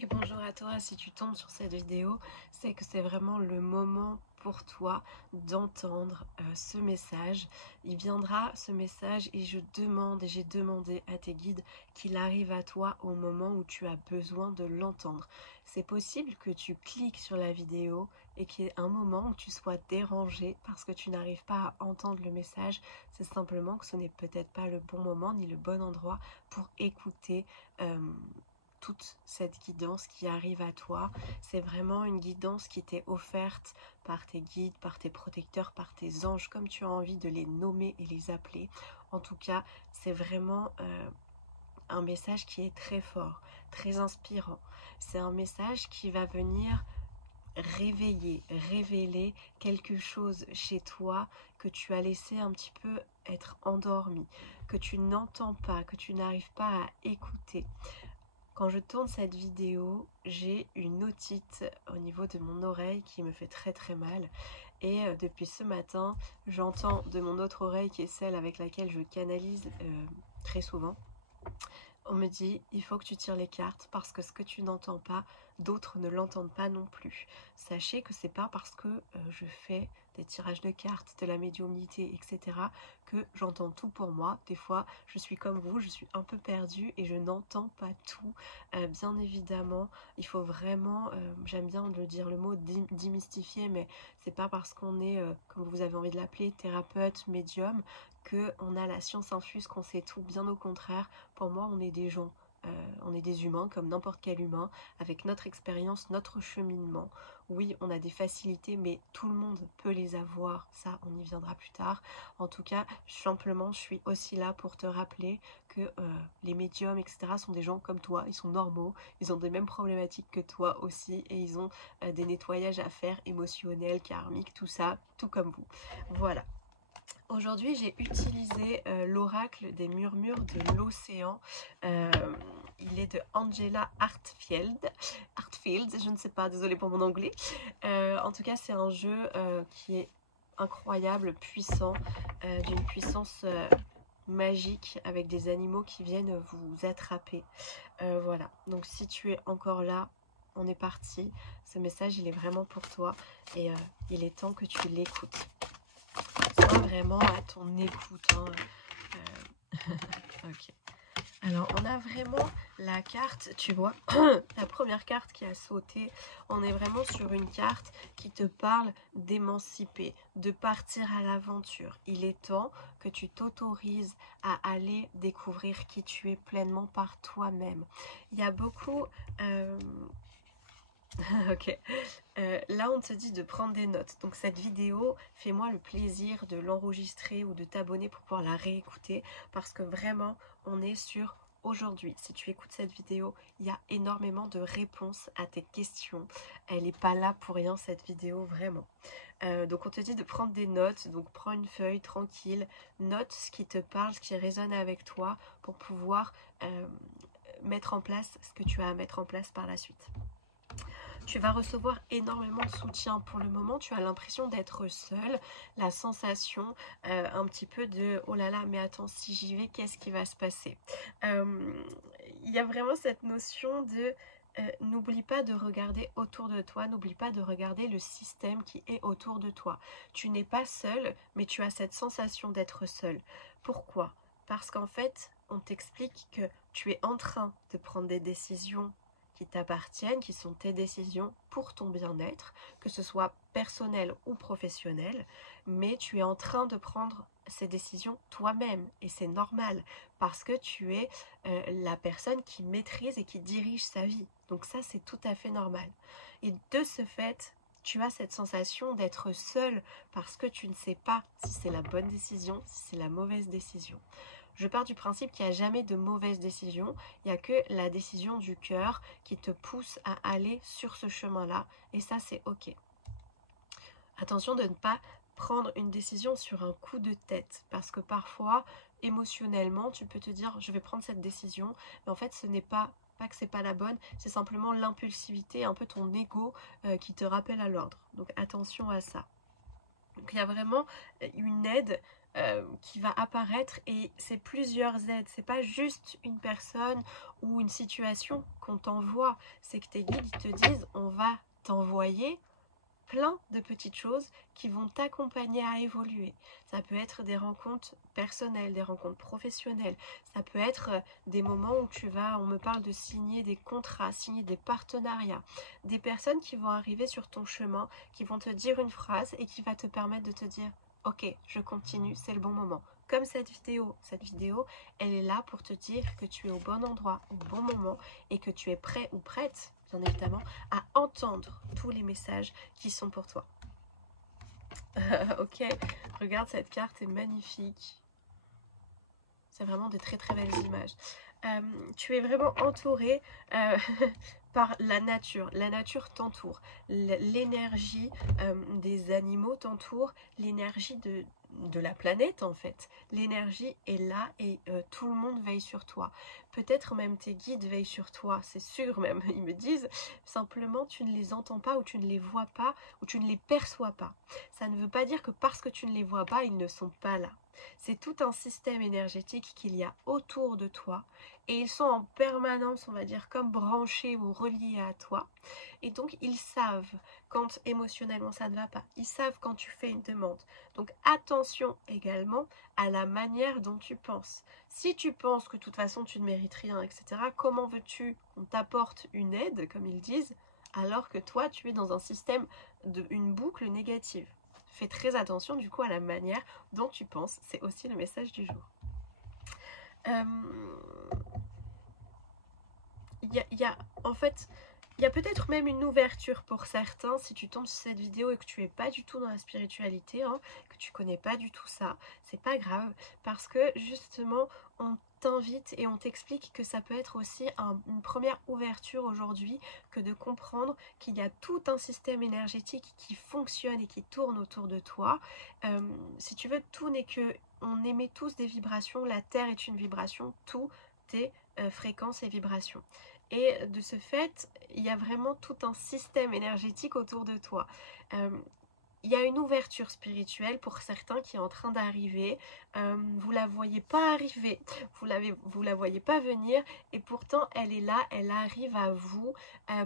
Et bonjour à toi, si tu tombes sur cette vidéo, c'est que c'est vraiment le moment pour toi d'entendre ce message. Il viendra ce message et j'ai demandé à tes guides qu'il arrive à toi au moment où tu as besoin de l'entendre. C'est possible que tu cliques sur la vidéo et qu'il y ait un moment où tu sois dérangé parce que tu n'arrives pas à entendre le message. C'est simplement que ce n'est peut-être pas le bon moment ni le bon endroit pour écouter toute cette guidance qui arrive à toi. C'est vraiment une guidance qui t'est offerte par tes guides, par tes protecteurs, par tes anges, comme tu as envie de les nommer et les appeler. En tout cas, c'est vraiment un message qui est très fort, très inspirant. C'est un message qui va venir révéler quelque chose chez toi que tu as laissé un petit peu être endormi, que tu n'entends pas, que tu n'arrives pas à écouter. Quand je tourne cette vidéo, j'ai une otite au niveau de mon oreille qui me fait très mal. Et depuis ce matin, j'entends de mon autre oreille, qui est celle avec laquelle je canalise très souvent, on me dit il faut que tu tires les cartes parce que ce que tu n'entends pas, d'autres ne l'entendent pas non plus. Sachez que c'est pas parce que je fais des tirages de cartes, de la médiumnité, etc. que j'entends tout pour moi. Des fois, je suis comme vous, je suis un peu perdue et je n'entends pas tout. Bien évidemment, il faut vraiment, j'aime bien de dire le mot démystifier, mais c'est pas parce qu'on est, comme vous avez envie de l'appeler, thérapeute, médium, qu'on a la science infuse, qu'on sait tout. Bien au contraire, pour moi, on est des gens. On est des humains comme n'importe quel humain, avec notre expérience, notre cheminement. Oui, on a des facilités, mais tout le monde peut les avoir. Ça, on y viendra plus tard. En tout cas, simplement, je suis aussi là pour te rappeler que les médiums, etc., sont des gens comme toi. Ils sont normaux, ils ont des mêmes problématiques que toi aussi, et ils ont des nettoyages à faire, émotionnels, karmiques, tout ça, tout comme vous. Voilà. Aujourd'hui, j'ai utilisé l'oracle des murmures de l'océan. Euh, il est de Angela Hartfield, je ne sais pas, désolée pour mon anglais. En tout cas, c'est un jeu qui est incroyable, puissant, d'une puissance magique, avec des animaux qui viennent vous attraper. Voilà, donc si tu es encore là, on est parti. Ce message, il est vraiment pour toi et il est temps que tu l'écoutes. Sois vraiment à ton écoute. Ok. Alors, on a vraiment la carte, tu vois, la première carte qui a sauté. On est vraiment sur une carte qui te parle d'émanciper, de partir à l'aventure. Il est temps que tu t'autorises à aller découvrir qui tu es pleinement par toi-même. Il y a beaucoup... ok. Là, on te dit de prendre des notes. Donc, cette vidéo, fais-moi le plaisir de l'enregistrer ou de t'abonner pour pouvoir la réécouter. Parce que vraiment, on est sur aujourd'hui. Si tu écoutes cette vidéo, il y a énormément de réponses à tes questions. Elle n'est pas là pour rien, cette vidéo, vraiment. Donc, on te dit de prendre des notes. Donc, prends une feuille tranquille. Note ce qui te parle, ce qui résonne avec toi pour pouvoir mettre en place ce que tu as à mettre en place par la suite. Tu vas recevoir énormément de soutien. Pour le moment, tu as l'impression d'être seule, la sensation un petit peu de oh là là, mais attends, si j'y vais, qu'est-ce qui va se passer? Il y a vraiment cette notion de n'oublie pas de regarder autour de toi, n'oublie pas de regarder le système qui est autour de toi. Tu n'es pas seule, mais tu as cette sensation d'être seule. Pourquoi? Parce qu'en fait, on t'explique que tu es en train de prendre des décisions qui t'appartiennent, qui sont tes décisions pour ton bien-être, que ce soit personnel ou professionnel, mais tu es en train de prendre ces décisions toi-même et c'est normal parce que tu es la personne qui maîtrise et qui dirige sa vie. Donc ça, c'est tout à fait normal. Et de ce fait, tu as cette sensation d'être seule parce que tu ne sais pas si c'est la bonne décision, si c'est la mauvaise décision. Je pars du principe qu'il n'y a jamais de mauvaise décision, il n'y a que la décision du cœur qui te pousse à aller sur ce chemin-là, et ça c'est ok. Attention de ne pas prendre une décision sur un coup de tête, parce que parfois, émotionnellement, tu peux te dire je vais prendre cette décision, mais en fait ce n'est pas que c'est pas la bonne, c'est simplement l'impulsivité, un peu ton ego qui te rappelle à l'ordre. Donc attention à ça. Donc il y a vraiment une aide qui va apparaître, et c'est plusieurs aides, c'est pas juste une personne ou une situation qu'on t'envoie, c'est que tes guides ils te disent on va t'envoyer plein de petites choses qui vont t'accompagner à évoluer. Ça peut être des rencontres personnelles, des rencontres professionnelles, ça peut être des moments où on me parle de signer des contrats, signer des partenariats, des personnes qui vont arriver sur ton chemin, qui vont te dire une phrase et qui va te permettre de te dire ok, je continue, c'est le bon moment. Comme cette vidéo, elle est là pour te dire que tu es au bon endroit, au bon moment, et que tu es prêt ou prête, bien évidemment, à entendre tous les messages qui sont pour toi. Ok, regarde, cette carte est magnifique. C'est vraiment de très très belles images. Tu es vraiment entouré par la nature. La nature t'entoure. L'énergie des animaux t'entoure. L'énergie de la planète en fait. L'énergie est là et tout le monde veille sur toi. Peut-être même tes guides veillent sur toi, c'est sûr même, ils me disent. Simplement tu ne les entends pas ou tu ne les vois pas ou tu ne les perçois pas. Ça ne veut pas dire que parce que tu ne les vois pas, ils ne sont pas là. C'est tout un système énergétique qu'il y a autour de toi et ils sont en permanence, on va dire, comme branchés ou reliés à toi. Et donc, ils savent quand émotionnellement ça ne va pas. Ils savent quand tu fais une demande. Donc, attention également à la manière dont tu penses. Si tu penses que de toute façon tu ne mérites rien, etc., comment veux-tu qu'on t'apporte une aide, comme ils disent, alors que toi, tu es dans un système une boucle négative? Fais très attention du coup à la manière dont tu penses, c'est aussi le message du jour. En fait, il y a peut-être même une ouverture pour certains si tu tombes sur cette vidéo et que tu es pas du tout dans la spiritualité, que tu connais pas du tout ça, c'est pas grave parce que justement on t'invite et on t'explique que ça peut être aussi une première ouverture aujourd'hui, que de comprendre qu'il y a tout un système énergétique qui fonctionne et qui tourne autour de toi. Si tu veux, tout n'est que, on émet tous des vibrations, la Terre est une vibration, tout est fréquence et vibration. Et de ce fait, il y a vraiment tout un système énergétique autour de toi. Il y a une ouverture spirituelle pour certains qui est en train d'arriver. Vous la voyez pas arriver, vous la voyez pas venir, et pourtant elle est là, elle arrive à vous.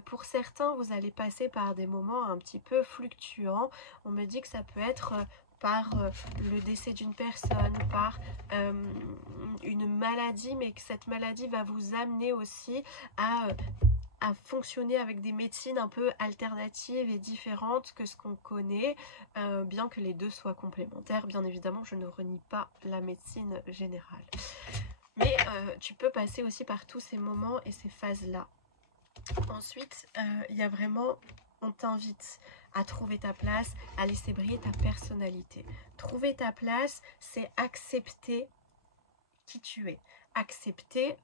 Pour certains, vous allez passer par des moments un petit peu fluctuants. On me dit que ça peut être par le décès d'une personne, par une maladie, mais que cette maladie va vous amener aussi à fonctionner avec des médecines un peu alternatives et différentes que ce qu'on connaît, bien que les deux soient complémentaires. Bien évidemment, je ne renie pas la médecine générale. Mais tu peux passer aussi par tous ces moments et ces phases-là. Ensuite, il y a vraiment, on t'invite à trouver ta place, à laisser briller ta personnalité. Trouver ta place, c'est accepter qui tu es. Accepter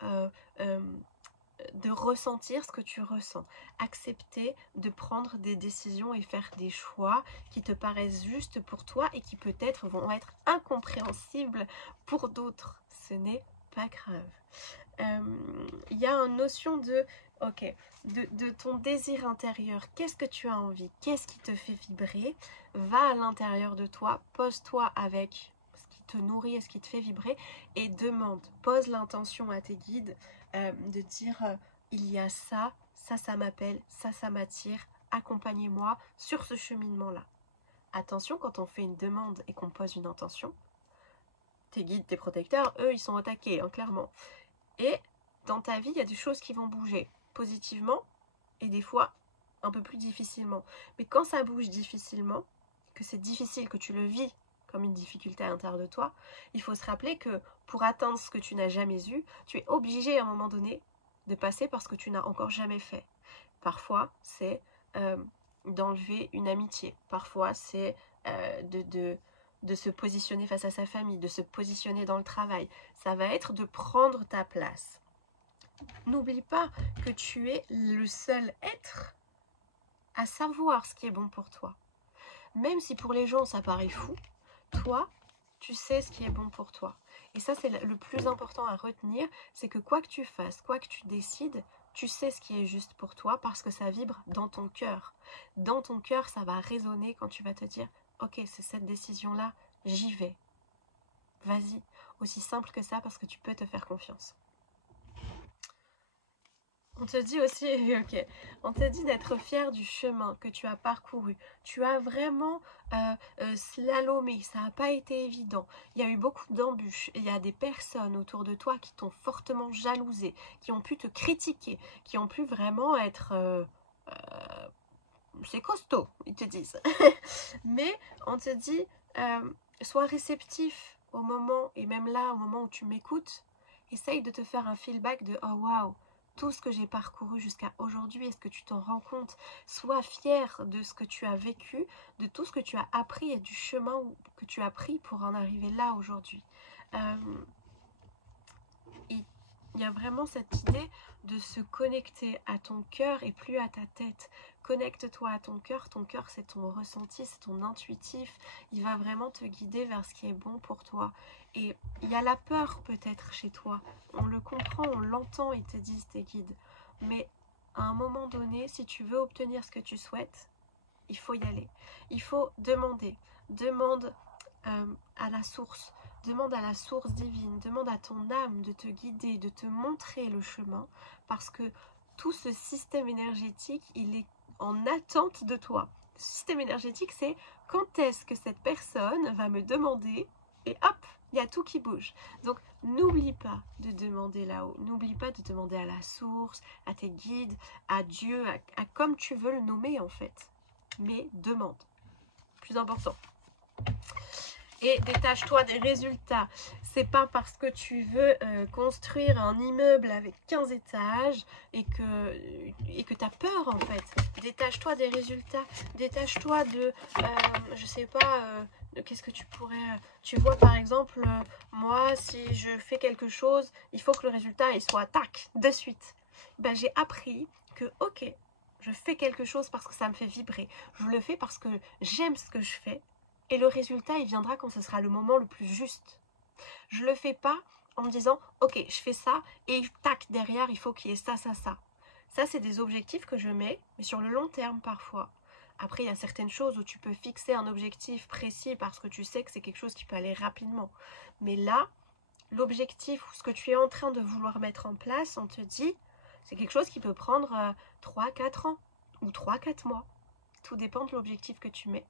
de ressentir ce que tu ressens. Accepter de prendre des décisions et faire des choix qui te paraissent justes pour toi et qui peut-être vont être incompréhensibles pour d'autres. Ce n'est pas grave. Il y a une notion de, ok, de ton désir intérieur. Qu'est-ce que tu as envie? Qu'est-ce qui te fait vibrer? Va à l'intérieur de toi, pose-toi avec ce qui te nourrit et ce qui te fait vibrer et demande, pose l'intention à tes guides de dire il y a ça, ça m'appelle, ça m'attire, accompagnez-moi sur ce cheminement-là. Attention, quand on fait une demande et qu'on pose une intention, tes guides, tes protecteurs, eux, ils sont au taquet, clairement. Et dans ta vie, il y a des choses qui vont bouger positivement et des fois un peu plus difficilement. Mais quand ça bouge difficilement, que c'est difficile, que tu le vis comme une difficulté à l'intérieur de toi, il faut se rappeler que pour atteindre ce que tu n'as jamais eu, tu es obligé à un moment donné de passer par ce que tu n'as encore jamais fait. Parfois, c'est d'enlever une amitié. Parfois, c'est de se positionner face à sa famille, de se positionner dans le travail. Ça va être de prendre ta place. N'oublie pas que tu es le seul être à savoir ce qui est bon pour toi. Même si pour les gens ça paraît fou, toi, tu sais ce qui est bon pour toi. Et ça, c'est le plus important à retenir, c'est que quoi que tu fasses, quoi que tu décides, tu sais ce qui est juste pour toi parce que ça vibre dans ton cœur. Dans ton cœur, ça va résonner quand tu vas te dire « Ok, c'est cette décision-là, j'y vais. Vas-y, aussi simple que ça, parce que tu peux te faire confiance. On te dit aussi, ok, on te dit d'être fier du chemin que tu as parcouru. Tu as vraiment slalomé, ça n'a pas été évident. Il y a eu beaucoup d'embûches. Il y a des personnes autour de toi qui t'ont fortement jalousé, qui ont pu te critiquer, qui ont pu vraiment être... c'est costaud, ils te disent. Mais on te dit, sois réceptif au moment, et même là, au moment où tu m'écoutes, essaye de te faire un feedback de « Oh waouh, tout ce que j'ai parcouru jusqu'à aujourd'hui, est-ce que tu t'en rends compte ?» Sois fier de ce que tu as vécu, de tout ce que tu as appris et du chemin que tu as pris pour en arriver là aujourd'hui. Il y a vraiment cette idée de se connecter à ton cœur et plus à ta tête. Connecte-toi à ton cœur c'est ton ressenti, c'est ton intuitif. Il va vraiment te guider vers ce qui est bon pour toi. Et il y a la peur peut-être chez toi. On le comprend, on l'entend, ils te disent tes guides. Mais à un moment donné, si tu veux obtenir ce que tu souhaites, il faut y aller. Il faut demander. Demande à la source. Demande à la source divine, demande à ton âme de te guider, de te montrer le chemin, parce que tout ce système énergétique, il est en attente de toi. Le système énergétique, c'est quand est-ce que cette personne va me demander, et hop, il y a tout qui bouge. Donc, n'oublie pas de demander là-haut, n'oublie pas de demander à la source, à tes guides, à Dieu, à comme tu veux le nommer en fait. Mais demande. Plus important. Et détache-toi des résultats. C'est pas parce que tu veux construire un immeuble avec 15 étages et que tu as peur en fait. Détache-toi des résultats. Détache-toi de, je sais pas, qu'est-ce que tu pourrais... tu vois par exemple, moi si je fais quelque chose, il faut que le résultat il soit tac, de suite. Ben, j'ai appris que ok, je fais quelque chose parce que ça me fait vibrer. Je le fais parce que j'aime ce que je fais. Et le résultat, il viendra quand ce sera le moment le plus juste. Je le fais pas en me disant, ok, je fais ça, et tac, derrière, il faut qu'il y ait ça, ça, ça. Ça, c'est des objectifs que je mets, mais sur le long terme parfois. Après, il y a certaines choses où tu peux fixer un objectif précis parce que tu sais que c'est quelque chose qui peut aller rapidement. Mais là, l'objectif ou ce que tu es en train de vouloir mettre en place, on te dit, c'est quelque chose qui peut prendre 3-4 ans ou 3-4 mois. Tout dépend de l'objectif que tu mets.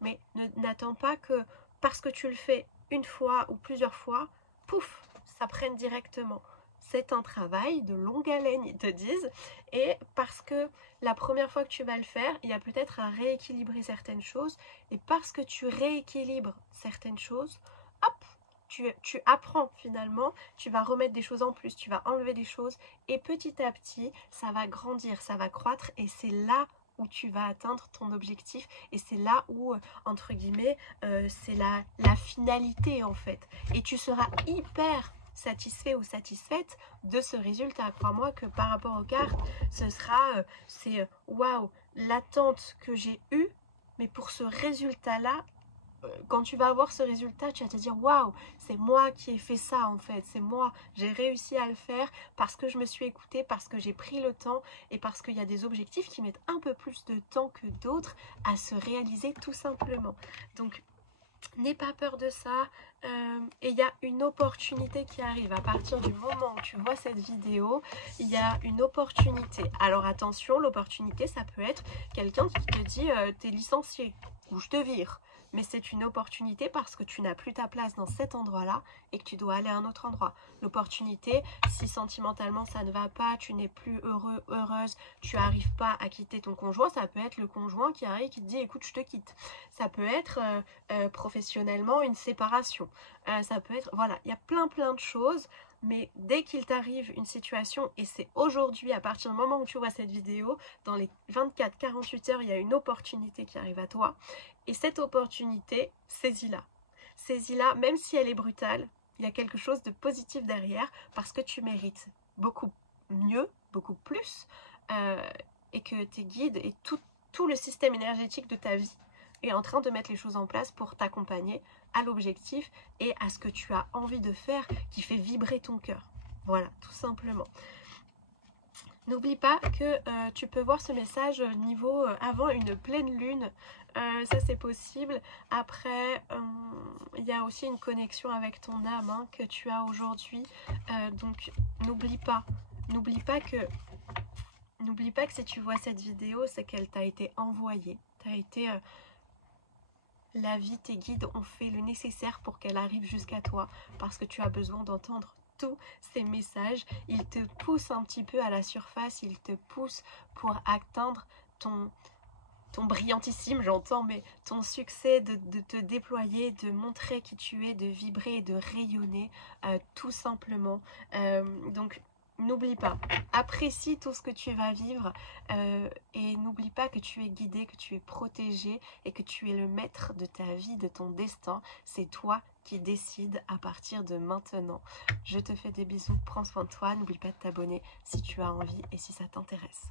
Mais n'attends pas que parce que tu le fais une fois ou plusieurs fois, pouf, ça prenne directement. C'est un travail de longue haleine, ils te disent. Et parce que la première fois que tu vas le faire, il y a peut-être à rééquilibrer certaines choses. Et parce que tu rééquilibres certaines choses, hop, tu apprends finalement, tu vas remettre des choses en plus, tu vas enlever des choses. Et petit à petit, ça va grandir, ça va croître. Et c'est là où tu vas atteindre ton objectif et c'est là où, entre guillemets, c'est la finalité en fait. Et tu seras hyper satisfait ou satisfaite de ce résultat. Crois-moi que par rapport aux cartes, ce sera, c'est waouh, l'attente que j'ai eue, mais pour ce résultat-là, quand tu vas avoir ce résultat, tu vas te dire waouh, c'est moi qui ai fait ça en fait, c'est moi, j'ai réussi à le faire parce que je me suis écoutée, parce que j'ai pris le temps et parce qu'il y a des objectifs qui mettent un peu plus de temps que d'autres à se réaliser tout simplement. Donc n'aie pas peur de ça, et il y a une opportunité qui arrive à partir du moment où tu vois cette vidéo, il y a une opportunité. Alors attention, l'opportunité ça peut être quelqu'un qui te dit t'es licencié ou je te vire. Mais c'est une opportunité parce que tu n'as plus ta place dans cet endroit-là et que tu dois aller à un autre endroit. L'opportunité, si sentimentalement ça ne va pas, tu n'es plus heureux, heureuse, tu n'arrives pas à quitter ton conjoint, ça peut être le conjoint qui arrive et qui te dit écoute, je te quitte. Ça peut être professionnellement une séparation. Ça peut être, voilà, il y a plein de choses. Mais dès qu'il t'arrive une situation, et c'est aujourd'hui, à partir du moment où tu vois cette vidéo, dans les 24-48 heures, il y a une opportunité qui arrive à toi. Et cette opportunité, saisis-la. Saisis-la, même si elle est brutale, il y a quelque chose de positif derrière, parce que tu mérites beaucoup mieux, beaucoup plus, et que tes guides et tout le système énergétique de ta vie est en train de mettre les choses en place pour t'accompagner à l'objectif et à ce que tu as envie de faire qui fait vibrer ton cœur. Voilà, tout simplement. N'oublie pas que tu peux voir ce message niveau avant une pleine lune. Ça c'est possible. Après, il y a aussi une connexion avec ton âme hein, que tu as aujourd'hui. Donc n'oublie pas. N'oublie pas que si tu vois cette vidéo, c'est qu'elle t'a été envoyée. La vie, tes guides ont fait le nécessaire pour qu'elle arrive jusqu'à toi. Parce que tu as besoin d'entendre tous ces messages. Ils te poussent un petit peu à la surface. Ils te poussent pour atteindre ton brillantissime, j'entends, mais ton succès, de te déployer, de montrer qui tu es, de vibrer et de rayonner, tout simplement. Donc, n'oublie pas, apprécie tout ce que tu vas vivre et n'oublie pas que tu es guidé, que tu es protégé et que tu es le maître de ta vie, de ton destin. C'est toi qui décides à partir de maintenant. Je te fais des bisous, prends soin de toi, n'oublie pas de t'abonner si tu as envie et si ça t'intéresse.